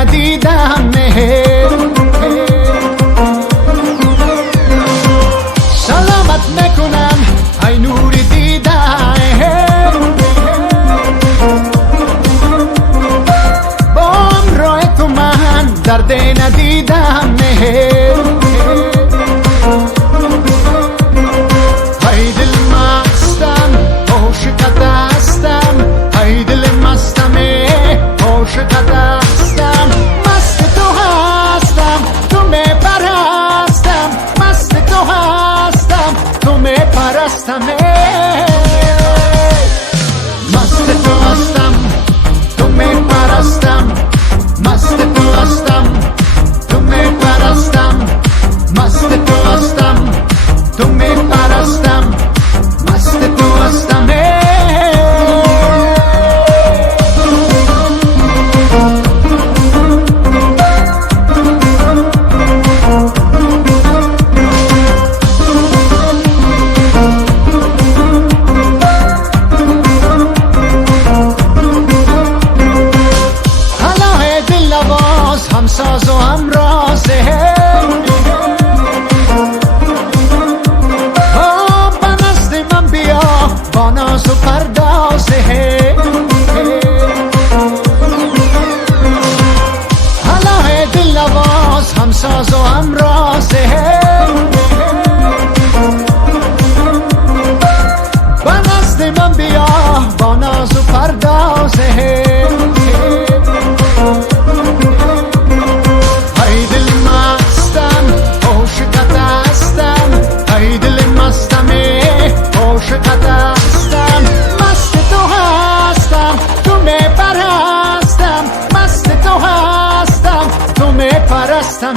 ندیدم مهر. سلامت میکنم ای نور دیدن، با همراه تو من درد ندیدم مهر. ای دل مستم عاشقت هستم، ای دل مستم عاشقت هستم، مست تو هستم تو میپرستم، مست تو هستم تو میپرستم، مست تو هستم تو میپرستم، مست تو هستم تو میپرستم، مست تو هستم تو میپرستم، مست تو هستم. حالا دل نواز همساز و همرازه، با ناز و پردازه، حالا دل نواز همساز و همرازه، با نزد من بیا با ناز و پردازه. ای دل مستم عاشقت هستم، ای دل مستم عاشقت هستم، مست تو هستم تو میپرستم، مست تو هستم تو میپرستم.